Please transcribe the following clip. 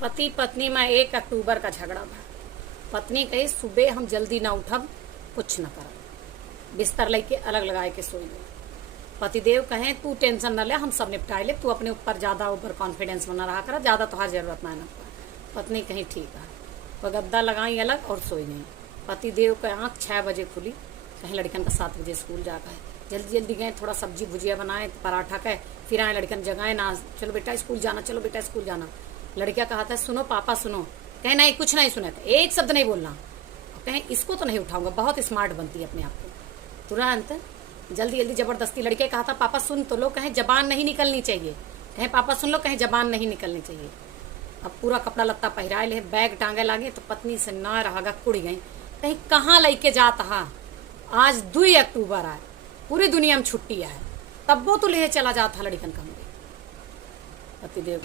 पति पत्नी में 1 अक्टूबर का झगड़ा था। पत्नी कही सुबह हम जल्दी ना उठब, कुछ न करब, बिस्तर लेके अलग लगाए के सोई। पतिदेव कहें तू टेंशन न ले, हम सब निपटाए ले, तू अपने ऊपर ज़्यादा ओवर कॉन्फिडेंस बना रहा कर, ज़्यादा तुम्हारी जरूरत ना पड़ा। पत्नी कहीं ठीक है, वह गद्दा लगाई अलग और सोई गई। पतिदेव का आँख 6 बजे खुली, कहीं लड़कन का 7 बजे स्कूल जाकर है। जल्दी जल्दी गए, थोड़ा सब्जी भुजिया बनाए, पराठा कहे, फिर आए लड़कन जगाए ना, चलो बेटा स्कूल जाना, चलो बेटा स्कूल जाना। लड़किया कहा था सुनो पापा सुनो, कहे नहीं कुछ नहीं सुने थे, एक शब्द नहीं बोलना। कहें इसको तो नहीं उठाऊंगा, बहुत स्मार्ट बनती है अपने आप को। तुरंत जल्दी जल्दी जबरदस्ती लड़के कहा था पापा सुन तो लो, कहें जबान नहीं निकलनी चाहिए, कहें पापा सुन लो, कहें जबान नहीं निकलनी चाहिए। अब पूरा कपड़ा लत्ता पहराए ले, बैग टांगे लागे तो पत्नी से ना रहा कुड़ी गई। कहीं कहाँ लेके जाता है, आज 2 अक्टूबर आए, पूरी दुनिया में छुट्टी है, तब वो तो ले चला जाता लड़कन का। पतिदेव